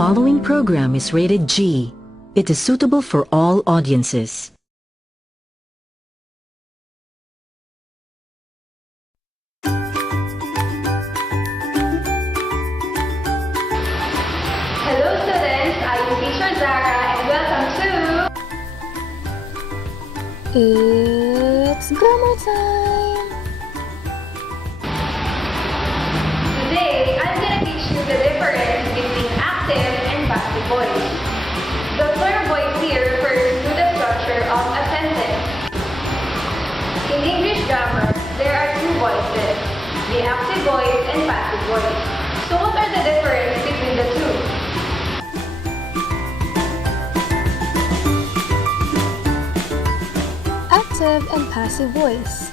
following program is rated G. It is suitable for all audiences. Hello students, I am Teacher Zara and welcome to It's grammar time! Today, I'm gonna teach you the difference between active and passive voice. The verb voice here refers to the structure of a sentence. In English grammar, there are two voices, the active voice and passive voice. So what are the difference between the two? Active and passive voice.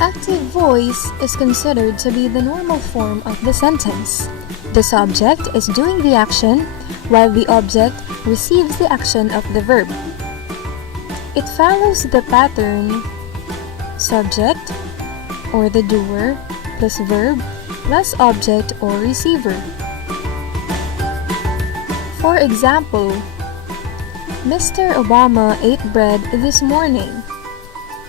Active voice is considered to be the normal form of the sentence. The subject is doing the action, while the object receives the action of the verb. It follows the pattern subject or the doer plus verb plus object or receiver. For example, Mr. Obama ate bread this morning.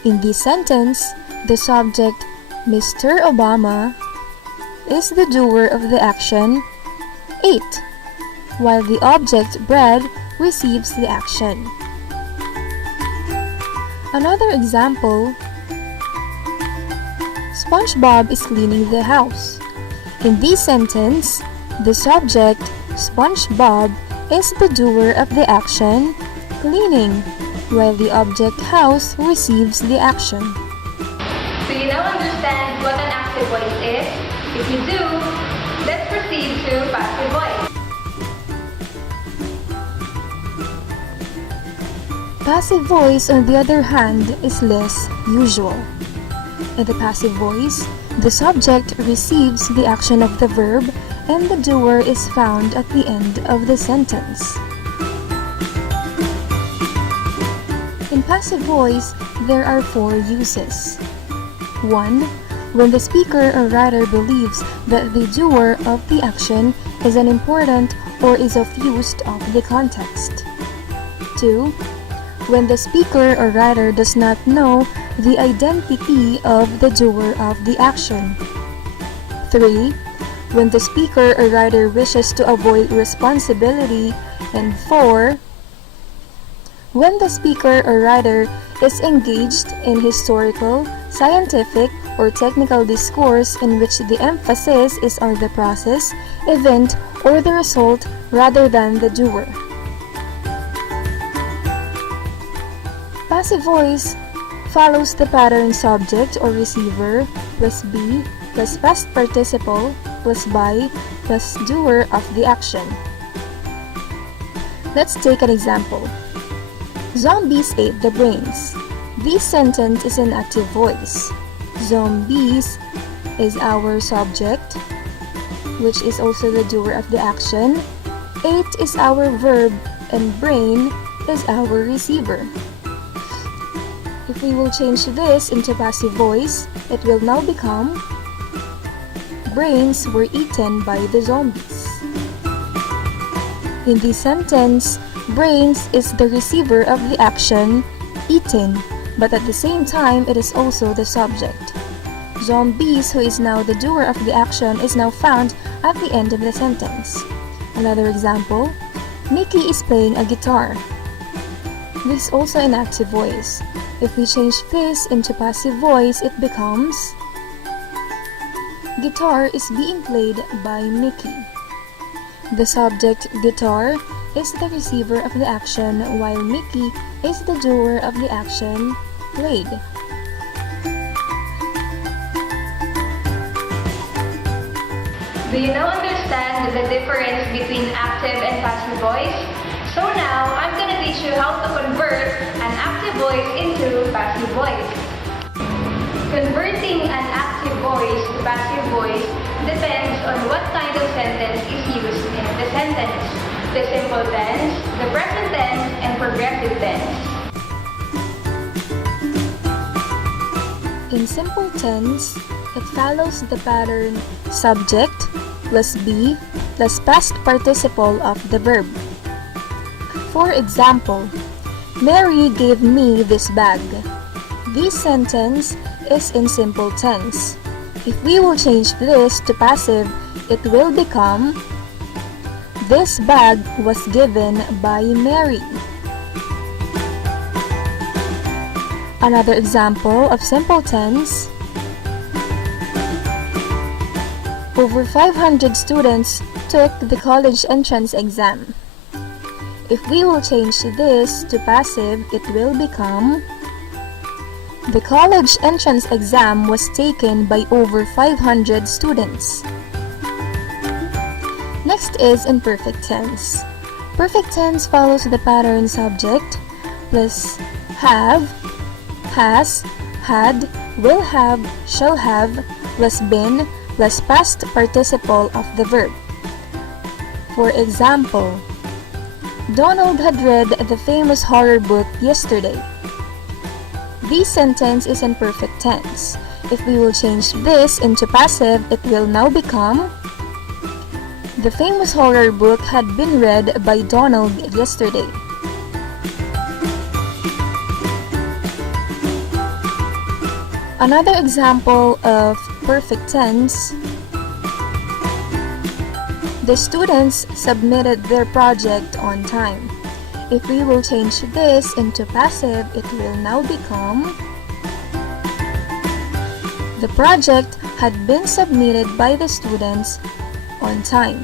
In this sentence, the subject, Mr. Obama, is the doer of the action, ate, while the object, bread, receives the action. Another example, SpongeBob is cleaning the house. In this sentence, the subject, SpongeBob, is the doer of the action, cleaning, while the object, house, receives the action. Do you now understand what an active voice is? If you do, let's proceed to passive voice. Passive voice, on the other hand, is less usual. In the passive voice, the subject receives the action of the verb and the doer is found at the end of the sentence. In passive voice, there are 4 uses. 1. When the speaker or writer believes that the doer of the action is unimportant or is of use of the context. 2. When the speaker or writer does not know the identity of the doer of the action. 3. When the speaker or writer wishes to avoid responsibility. And 4. When the speaker or writer is engaged in historical, scientific, or technical discourse in which the emphasis is on the process, event, or the result rather than the doer. Passive voice follows the pattern subject or receiver plus be plus past participle plus by plus doer of the action. Let's take an example. Zombies ate the brains. This sentence is an active voice. Zombies is our subject, which is also the doer of the action. Ate is our verb, and brain is our receiver. If we will change this into passive voice, it will now become brains were eaten by the zombies. In this sentence, brains is the receiver of the action, eaten, but at the same time, it is also the subject. Zombies, who is now the doer of the action, is now found at the end of the sentence. Another example, Mickey is playing a guitar. This is also an active voice. If we change this into passive voice, it becomes guitar is being played by Mickey. The subject, guitar, is the receiver of the action, while Mickey is the doer of the action, played. Do you now understand the difference between active and passive voice? So now, I'm gonna teach you how to convert an active voice into passive voice. Converting an active voice to passive voice depends on what kind of sentence is used in the sentence. The simple tense, the present tense, and progressive tense. In simple tense, it follows the pattern subject plus be plus past participle of the verb. For example, Mary gave me this bag. This sentence is in simple tense. If we will change this to passive, it will become this bag was given by Mary. Another example of simple tense. Over 500 students took the college entrance exam. If we will change this to passive, it will become the college entrance exam was taken by over 500 students. Next is imperfect tense. Perfect tense follows the pattern subject plus have, has, had, will have, shall have, plus been, plus past participle of the verb. For example, Donald had read the famous horror book yesterday. This sentence is in perfect tense. If we will change this into passive, it will now become the famous horror book had been read by Donald yesterday. Another example of perfect tense. The students submitted their project on time. If we will change this into passive, it will now become the project had been submitted by the students on time.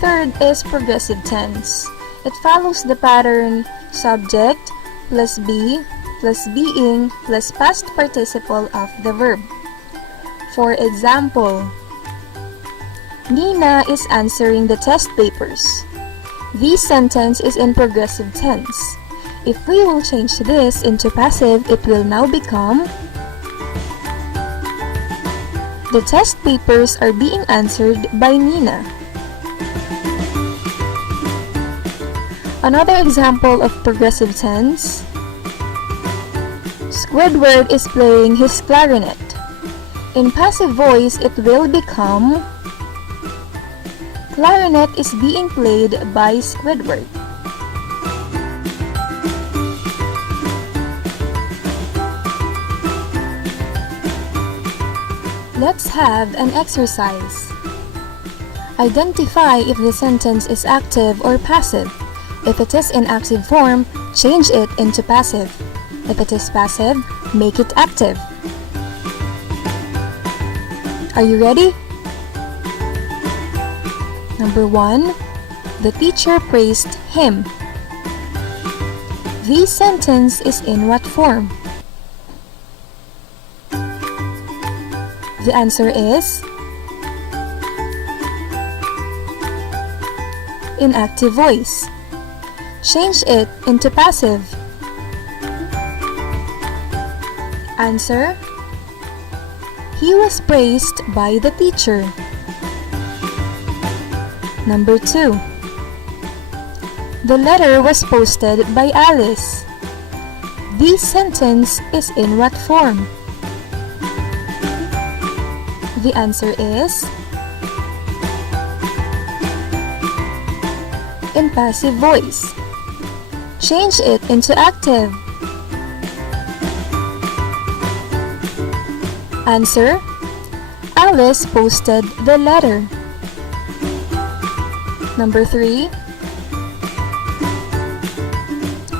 Third is progressive tense. It follows the pattern subject plus be plus being plus past participle of the verb. For example, Nina is answering the test papers. This sentence is in progressive tense. If we will change this into passive, it will now become the test papers are being answered by Nina. Another example of progressive tense. Squidward is playing his clarinet. In passive voice, it will become clarinet is being played by Squidward. Let's have an exercise. Identify if the sentence is active or passive. If it is in active form, change it into passive. If it is passive, make it active. Are you ready? Number 1. The teacher praised him. This sentence is in what form? The answer is in active voice. Change it into passive. Answer: he was praised by the teacher. Number 2. The letter was posted by Alice. This sentence is in what form? The answer is in passive voice. Change it into active. Answer: Alice posted the letter. Number 3.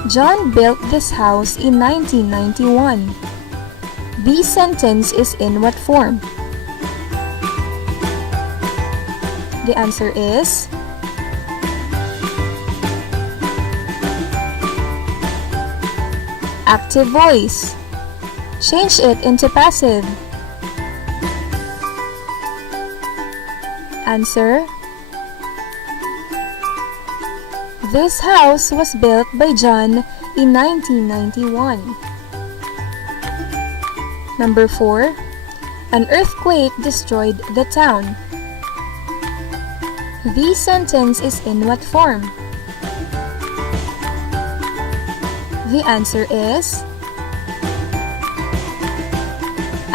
John built this house in 1991. This sentence is in what form? The answer is active voice. Change it into passive. Answer: this house was built by John in 1991. Number 4. An earthquake destroyed the town. This sentence is in what form? The answer is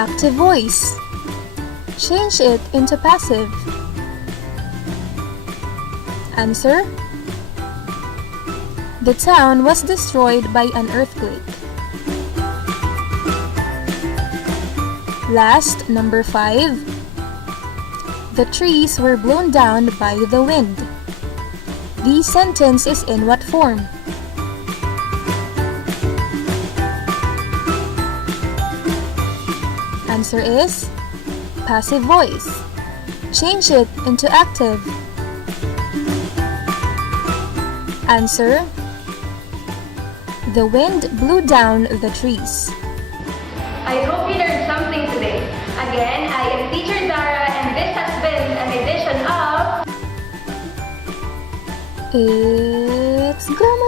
active voice. Change it into passive. Answer: the town was destroyed by an earthquake. Last, number 5. The trees were blown down by the wind. The sentence is in what form? Answer is passive voice. Change it into active. Answer: the wind blew down the trees. I hope you learned something today. Again, I am Teacher Dara and this has been an edition of It's grammar.